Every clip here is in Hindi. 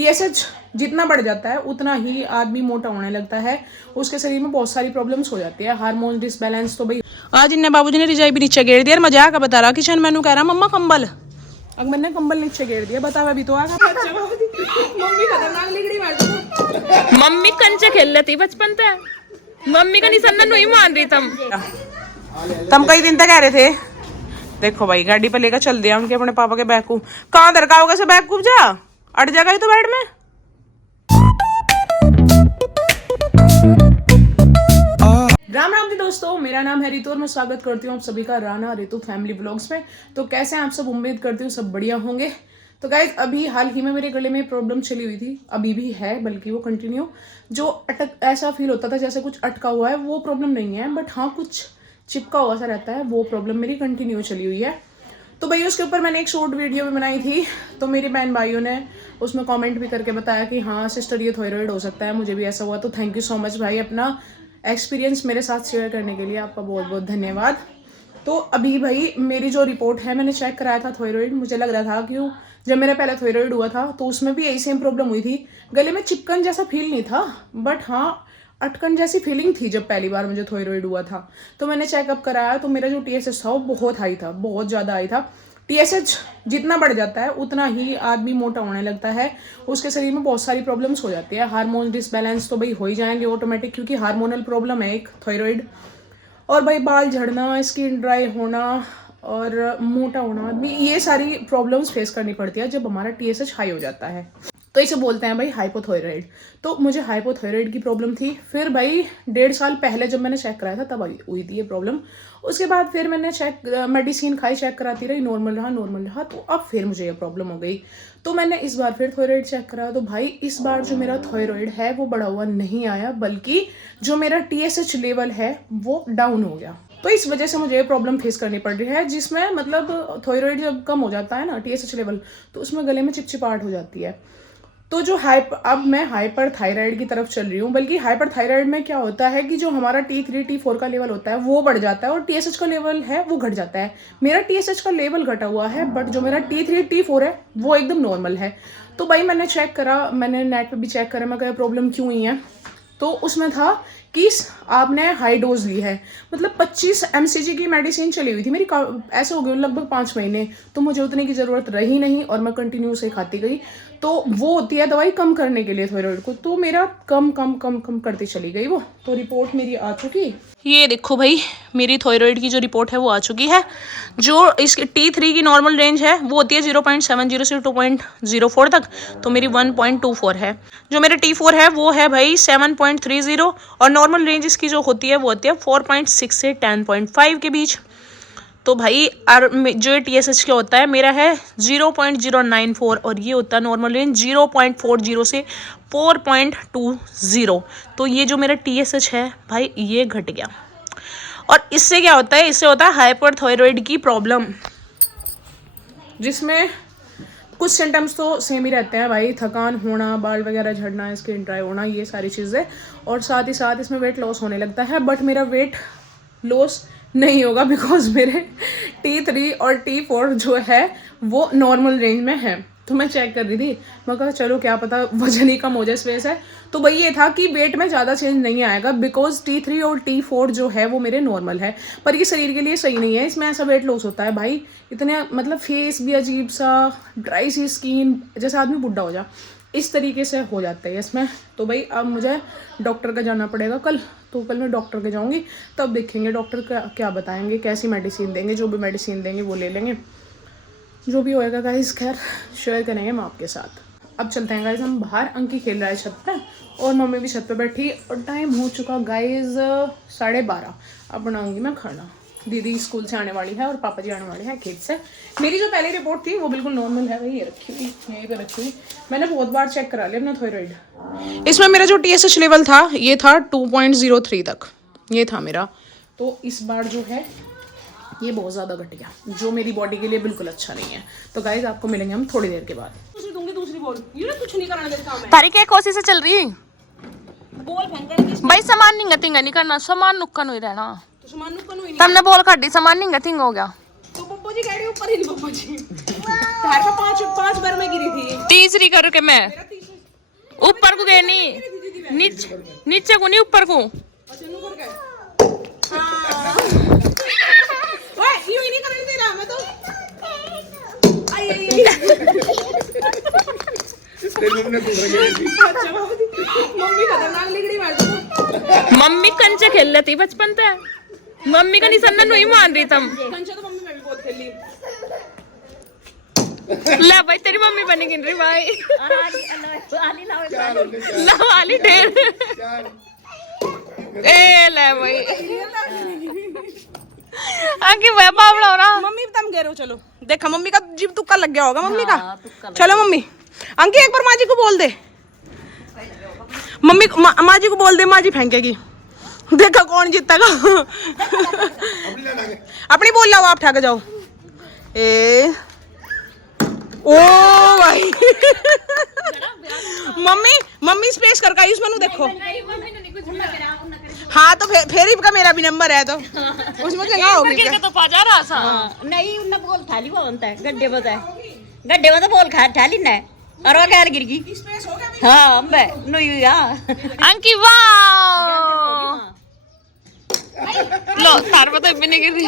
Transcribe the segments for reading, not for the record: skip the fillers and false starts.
टीएसएच जितना बढ़ जाता है उतना ही आदमी मोटा होने लगता है, उसके शरीर में बहुत सारी प्रॉब्लम्स हो जाती है, हार्मोन डिसबैलेंस। तो भाई आज इन्हें बाबूजी ने रिजाई भी नीचे गिर दिया, मजाक बता रहा किचन मैनू कह रहा मम्मा कंबल, अब मैंने कंबल नीचे गिर दिया, बता अभी तो आगा मम्मी खतरनाक लिगड़ी मारती, मम्मी कंचे खेल लेती बचपन से, मम्मी का निशाना नहीं मान रही तुम कई दिन तक कह रहे थे। देखो भाई गाड़ी पे लेकर चल दिया उनके अपने पापा के बैकूफ, कहाँ दरका होगा से बैकूफ जा अट जाएगा तो बेड में। राम राम जी दोस्तों, मेरा नाम है रितु और मैं स्वागत करती हूँ आप सभी का राना रितु फैमिली ब्लॉग्स में। तो कैसे हैं आप सब, उम्मीद करती हूँ सब बढ़िया होंगे। तो गाइज अभी हाल ही में मेरे गले में प्रॉब्लम चली हुई थी, अभी भी है, बल्कि वो कंटिन्यू जो अटक ऐसा फील होता था जैसे कुछ अटका हुआ है, वो प्रॉब्लम नहीं है, बट हाँ कुछ चिपका हुआ सा रहता है, वो प्रॉब्लम मेरी कंटिन्यू चली हुई है। तो भाई उसके ऊपर मैंने एक शॉर्ट वीडियो भी बनाई थी, तो मेरी बहन भाइयों ने उसमें कमेंट भी करके बताया कि हाँ सिस्टर ये थायराइड हो सकता है, मुझे भी ऐसा हुआ। तो थैंक यू सो मच भाई, अपना एक्सपीरियंस मेरे साथ शेयर करने के लिए आपका बहुत बहुत धन्यवाद। तो अभी भाई मेरी जो रिपोर्ट है, मैंने चेक कराया था थायराइड, मुझे लग रहा था कि जब मेरा पहला थायराइड हुआ था तो उसमें भी यही सेम प्रॉब्लम हुई थी, गले में चिपकन जैसा फील नहीं था, बट हाँ अटकन जैसी फीलिंग थी जब पहली बार मुझे थायराइड हुआ था। तो मैंने चेकअप कराया तो मेरा जो टीएसएच था वो बहुत हाई था, बहुत ज़्यादा हाई था। टीएसएच जितना बढ़ जाता है उतना ही आदमी मोटा होने लगता है, उसके शरीर में बहुत सारी प्रॉब्लम्स हो जाती है, हार्मोन डिसबैलेंस तो भाई हो ही जाएंगे ऑटोमेटिक, क्योंकि हार्मोनल प्रॉब्लम है एक थायराइड। और भाई बाल झड़ना, स्किन ड्राई होना और मोटा होना, आदमी ये सारी प्रॉब्लम्स फेस करनी पड़ती है जब हमारा टीएसएच हाई हो जाता है। तो इसे बोलते हैं भाई हाइपोथायराइड। तो मुझे हाइपोथायराइड की प्रॉब्लम थी, फिर भाई 1.5 साल पहले जब मैंने चेक कराया था तब हुई थी ये प्रॉब्लम। उसके बाद फिर मैंने मेडिसिन खाई, चेक कराती रही, नॉर्मल रहा, तो अब फिर मुझे ये प्रॉब्लम हो गई। तो मैंने इस बार फिर थायराइड चेक कराया, तो भाई इस बार जो मेरा थायराइड है वो बढ़ा हुआ नहीं आया, बल्कि जो मेरा टीएसएच लेवल है वो डाउन हो गया। तो इस वजह से मुझे ये प्रॉब्लम फेस करनी पड़ रही है, जिसमें मतलब थायराइड जब कम हो जाता है ना टीएसएच लेवल, तो उसमें गले में चिपचिपाहट हो जाती है। तो जो अब मैं हाइपर थायराइड की तरफ चल रही हूँ, बल्कि हाइपर थायराइड में क्या होता है कि जो हमारा T3 T4 का लेवल होता है वो बढ़ जाता है और टीएसएच का लेवल है वो घट जाता है। मेरा टीएसएच का लेवल घटा हुआ है, बट जो मेरा T3 T4 है वो एकदम नॉर्मल है। तो भाई मैंने चेक करा, मैंने नेट पे भी चेक करा, मैं कहा प्रॉब्लम क्यों हुई है, तो उसमें था कि आपने हाई डोज ली है, मतलब 25 mcg की मेडिसिन चली हुई थी मेरी, ऐसे हो गए लगभग 5 महीने, तो मुझे उतने की ज़रूरत रही नहीं और मैं कंटिन्यू से खाती गई। तो वो होती है दवाई कम करने के लिए थायराइड को, तो मेरा कम कम कम कम करती चली गई वो। तो रिपोर्ट मेरी आ चुकी, ये देखो भाई मेरी थायराइड की जो रिपोर्ट है वो आ चुकी है। जो इसकी T3 की नॉर्मल रेंज है वो होती है 0.70 से 2.04 तक, तो मेरी 1.24 है। जो मेरा T4 है वो है भाई 7.30 और नॉर्मल रेंज इसकी जो होती है वो होती है 4.6 से 10.5 के बीच। तो भाई जो टीएसएच क्या होता है मेरा है 0.094 और ये होता है नॉर्मल रेंज 0.40 से 4.20। तो ये जो मेरा टीएसएच है भाई ये घट गया, और इससे क्या होता है, इससे होता है हाइपरथायराइड की प्रॉब्लम, जिसमें कुछ सिम्टम्स तो सेम ही रहते हैं भाई, थकान होना, बाल वगैरह झड़ना, स्किन ड्राई होना, ये सारी चीज़ें, और साथ ही साथ इसमें वेट लॉस होने लगता है। बट मेरा वेट लॉस नहीं होगा, बिकॉज मेरे T3 और T4 जो है वो नॉर्मल रेंज में है। तो मैं चेक कर रही थी, मैं कहा चलो क्या पता वजन ही कम हो जाए इस वजह से। तो भाई ये था कि वेट में ज़्यादा चेंज नहीं आएगा, बिकॉज T3 और T4 जो है वो मेरे नॉर्मल है, पर ये शरीर के लिए सही नहीं है, इसमें ऐसा वेट लॉस होता है भाई, इतने मतलब फेस भी अजीब सा, ड्राई सी स्किन, जैसे आदमी बुढ़ा हो जा, इस तरीके से हो जाता है इसमें। तो भाई अब मुझे डॉक्टर का जाना पड़ेगा कल, तो कल मैं डॉक्टर के जाऊंगी, तब देखेंगे डॉक्टर क्या बताएंगे, कैसी मेडिसिन देंगे, जो भी मेडिसिन देंगे वो ले लेंगे, जो भी होएगा गाइस खैर शेयर करेंगे हम आपके साथ। अब चलते हैं गाइस हम बाहर, अंकी खेल रहा है छत पे और मम्मी भी छत पे बैठी, और टाइम हो चुका गाइस 12:30। अब बनाऊंगी मैं खाना, दीदी स्कूल से आने वाली है और पापा जी आने वाले हैं खेत से। मेरी जो पहली रिपोर्ट थी वो बिल्कुल नॉर्मल है भाई, ये रखी हुई यहीं पे रखी हुई, मैंने बहुत बार चेक करा लिया अपना थायराइड। इसमें मेरा जो टीएसएच लेवल था ये था 2.03 तक, ये था मेरा। तो इस बार जो है ये बहुत ज़्यादा घट गया, जो मेरी बॉडी के लिए बिल्कुल अच्छा नहीं है। तो गाइज आपको मिलेंगे हम थोड़ी देर के बाद। दूसरी बोल, ये कुछ नहीं करना मेरे काम है। तारीख एक कोशिश से चल रही बोल फेंक भाई, सामान नहीं गतिंगा नहीं करना, सामान नुक्कन हुई रहना, तो सामान नुक्कन हुई नहीं, तुमने बोल काटी सामान नहीं गतिंग हो गया। तो पप्पू जी गाड़ी ऊपर ही नहीं, पप्पू जी तार पे 5 बार मैं गिरी थी, तीसरी करो के मैं मेरा तीसरी ऊपर को गए नहीं, नीचे को नहीं, ऊपर को। अच्छा नु कर गए। हां ओए यूं ही नहीं करने दे रहा मैं तो। आई अच्छा मम्मी खतरनाक लिगड़ी मार दो। मम्मी कंचे खेल लेती बचपन से, मम्मी का निशाना नहीं मान रही तुम। कंचा तो मम्मी मैं भी बहुत खेली। ला भाई तेरी मम्मी बनी गिन रही भाई। ला वाली ढेर। ए ले भाई आगे वह बावड़ा हो रहा। मम्मी तुम कह रहे हो चलो, देखा मम्मी का जीव तुक्का लग गया होगा मम्मी का। चलो मम्मी, अंकी एक बार माँ जी को बोल दे, मम्मी माँ जी को बोल दे, माँ जी फेंकेगी। देखा कौन जीतेगा। अपनी बोल लो, आप ठग जाओ। ए ओ भाई मम्मी स्पेस कर इस मनु देखो। हाँ तो फेरी का मेरा भी नंबर है तो उसमें क्या होगी क्या? तो पाजा रहा सा नहीं उन्ना बोल थाली वो बनता है गड्ढे में तो बोल खा थाली ना और वो क्या गिर गई। हाँ अम्बे नहीं यार अंकी वाह लो तार पता भी नहीं गिर रही।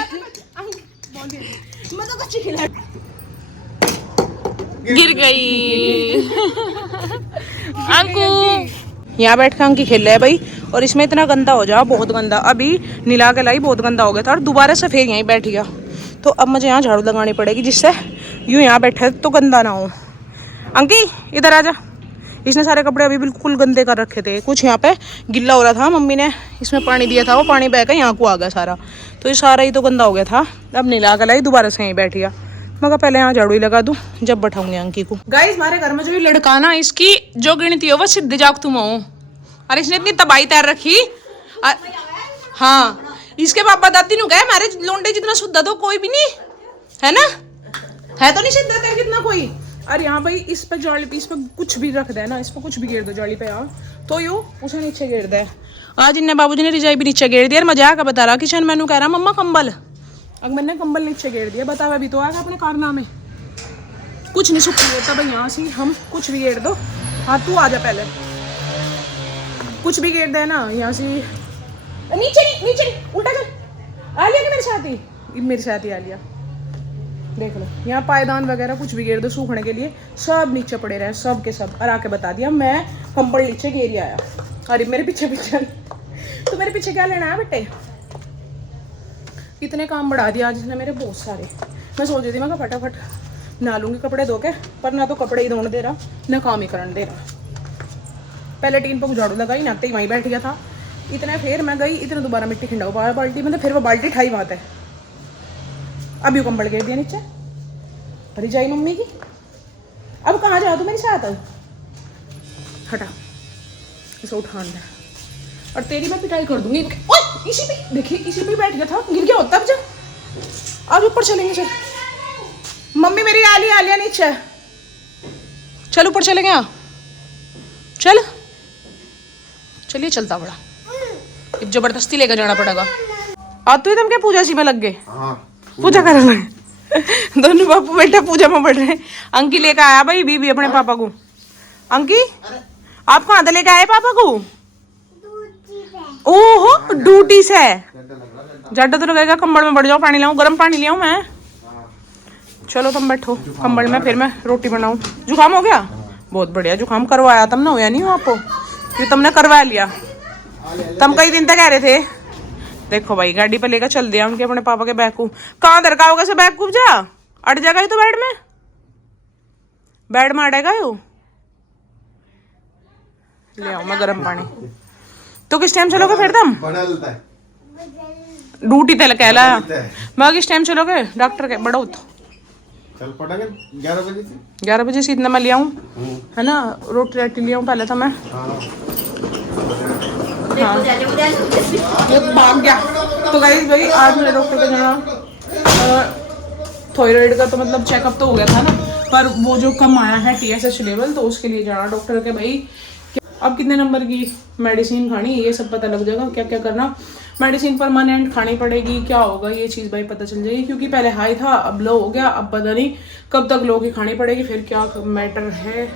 मैं तो कच्ची खिला गिर गई। अंकु यहाँ बैठ के अंकी खेल रहा है भाई, और इसमें इतना गंदा हो जा, बहुत गंदा। अभी नीला के लाई बहुत गंदा हो गया था और दोबारा से फिर यहीं बैठ गया। तो अब मुझे यहाँ झाड़ू लगानी पड़ेगी जिससे यूँ यहाँ बैठे तो गंदा ना हो। अंकी इधर आ जा। इसने सारे कपड़े अभी बिल्कुल गंदे कर रखे थे, कुछ यहाँ पे गिल्ला हो रहा था, मम्मी ने इसमें पानी दिया था, वो पानी बह कर यहाँ को आ गया सारा, तो ये सारा ही तो गंदा हो गया था। अब नीला के लाई दोबारा से यहीं बैठ गया। मैं पहले यहाँ झाड़ू ही लगा दूं जब बैठाऊंगी अंकी को। गाइस हमारे घर में जो ये लड़का ना, इसकी जो गिनती हो वो सिद्ध जाग तुम हो। और इसने इतनी तबाही तैर रखी। हाँ इसके पापा दादी नु कहे हमारे लोंडे जितना शुद्ध तो कोई भी नहीं है ना, है तो नहीं सिद्ध है कितना कोई। और यहाँ भाई इस पे जाली पे, इस पे कुछ भी रख दे ना, इस पे कुछ भी गिर दो जाली पे यार तो यू उसे नीचे गिर दे। आज इन्हें बाबूजी ने रिजाई भी नीचे गिर दिया। मजाक का बता रहा किचन मैनू कह रहा मम्मा कंबल, अगर मैंने कंबल नीचे गिर दिया बता अभी तो आया अपने कारनामे। कुछ नहीं सुख होता भाई यहाँ से, हम कुछ भी गिर दो। हाँ तू आ जा पहले, कुछ भी गिर दे ना यहाँ से। नीचे नहीं उल्टा कर। आलिया के मेरे साथ ही आलिया देख लो, यहाँ पायदान वगैरह कुछ भी गिर दो सूखने के लिए, सब नीचे पड़े रहे सब के सब। और आके बता दिया मैं कंबल नीचे गिर आया। अरे मेरे पीछे तो मेरे पीछे क्या लेना है बेटे। इतने काम बढ़ा दिया आज इसने मेरे बहुत सारे। मैं सोच रही थी मैं फटाफट नहा लूँगी कपड़े धो के, पर ना तो कपड़े ही धोने दे रहा ना काम ही करने दे रहा। पहले टीन पर झाड़ू लगाई, नाते ही वहीं बैठ गया था। इतना फिर मैं गई, इतना दोबारा मिट्टी खिंडा बाल्टी में, तो फिर वो बाल्टी ठाई बात है। अब यू कंबल गिर दिया नीचे, अरे जाई मम्मी की। अब कहाँ जाओ तू मेरे साथ, हटा इसे उठान दे और तेरी मैं पिटाई कर दूंगी। ओए इसी पे देखिए, इसी पे बैठ गया था, गिर गया होता। अब जा आज ऊपर चलेंगे। चल मम्मी मेरी आलिया नीचे, चल ऊपर चलेंगे। यहाँ चल चलिए चलता बड़ा, अब जबरदस्ती लेकर जाना पड़ेगा। आज तो तुम क्या पूजा सी में लग गए? पूजा कर रहे दोनों बापू बेटा पूजा में बढ़ रहे। अंकी लेकर आया भाई बीबी अपने पापा को। अंकी आप कहाँ लेके आए पापा को? ओहो ड्यूटी से। ज्यादा तो लगेगा, कंबल में बढ़ जाओ, पानी लाऊं, गर्म पानी लियाऊं मैं। चलो तुम बैठो कंबल में, फिर मैं रोटी बनाऊं। जुकाम हो गया? बहुत बढ़िया, जुकाम करवाया तुमने, होया नहीं हो आपको? ये तुमने करवा लिया। तुम कई दिन तक कह रहे थे। देखो भाई गाड़ी पे लेकर चल दिया उनके अपने पापा के बैग को। कहाँ दरका होगा से बैग को, जा अट जाएगा तो बेड में अड़ेगा यू। ले आओ मैं गर्म पानी। तो किस टाइम चलोगे फिर तुम? ड्यूटी तक कहला मैं किस टाइम चलोगे डॉक्टर के बड़ो तो? चल पड़ेगा 11 बजे से। 11 बजे से इतना मैं ले आऊँ है ना, रोटी ले आऊँ पहले तो मैं। हाँ ये भाग गया। तो गाइस भाई आज मेरे डॉक्टर का जाना, थायराइड का तो मतलब चेकअप तो हो गया था ना, पर वो जो कम आया है TSH लेवल, तो उसके लिए जाना डॉक्टर के भाई। अब कितने नंबर की मेडिसिन खानी ये सब पता लग जाएगा, क्या क्या करना। मेडिसिन परमानेंट खानी पड़ेगी, क्या होगा ये चीज़ भाई पता चल जाएगी, क्योंकि पहले हाई था अब लो हो गया। अब पता नहीं कब तक लो की खानी पड़ेगी, फिर क्या मैटर है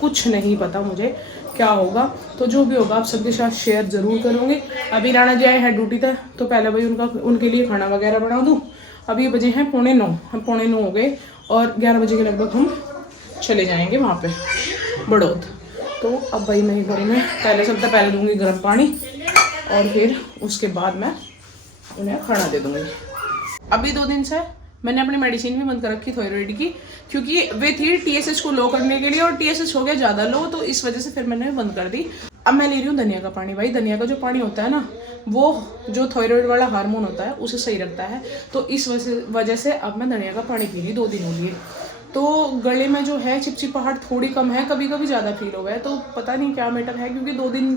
कुछ नहीं पता मुझे क्या होगा। तो जो भी होगा आप सबके साथ शेयर ज़रूर करूँगी। अभी राणा जी आए हैं ड्यूटी तक, तो पहले भाई उनके लिए खाना वगैरह बना दूँ। अभी बजे हैं 8:45, हम 8:45 हो गए और 11 बजे के लगभग हम चले जाएंगे वहाँ पे बड़ौद। तो अब भाई मैं घरों में सबसे पहले दूँगी गर्म पानी और फिर उसके बाद मैं उन्हें खाना दे दूँगी। अभी 2 दिन से मैंने अपनी मेडिसिन भी बंद कर रखी थायराइड की, क्योंकि वे थी TSH को लो करने के लिए और TSH हो गया ज़्यादा लो, तो इस वजह से फिर मैंने बंद कर दी। अब मैं ले रही हूँ धनिया का पानी। भाई धनिया का जो पानी होता है ना, वो जो थायराइड वाला हार्मोन होता है उसे सही रखता है। तो इस वजह से अब मैं धनिया का पानी पी रही 2 दिन हो लिए। तो गले में जो है चिपचिपाहट थोड़ी कम है, कभी कभी ज़्यादा फील हो गया है, तो पता नहीं क्या मैटर है, क्योंकि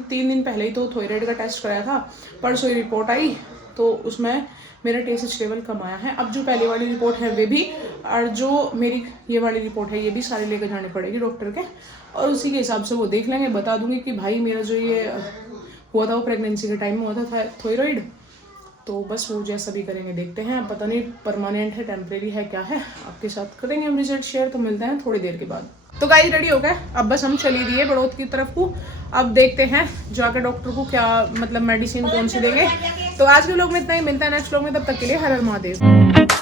3 दिन पहले ही तो थायराइड का टेस्ट कराया था। परसों ही रिपोर्ट आई तो उसमें मेरा TSH लेवल कम आया है। अब जो पहले वाली रिपोर्ट है वे भी, और जो मेरी ये वाली रिपोर्ट है ये भी सारे लेकर जाने पड़ेगी डॉक्टर के, और उसी के हिसाब से वो देख लेंगे, बता दूंगी कि भाई मेरा जो ये हुआ था वो प्रेगनेंसी के टाइम में हुआ था थायराइड। तो बस वो जैसा भी करेंगे देखते हैं। अब पता नहीं परमानेंट है टेम्परेरी है क्या है, आपके साथ करेंगे हम रिजल्ट शेयर। तो मिलते हैं थोड़ी देर के बाद। तो गाइस रेडी हो गए, अब बस हम चली दिए बड़ौद की तरफ को। अब देखते हैं जाकर डॉक्टर को क्या मतलब मेडिसिन कौन सी देंगे। तो आज के व्लॉग में इतना ही, मिलता है नेक्स्ट व्लॉग में, तब तक के लिए हर हर महादेव।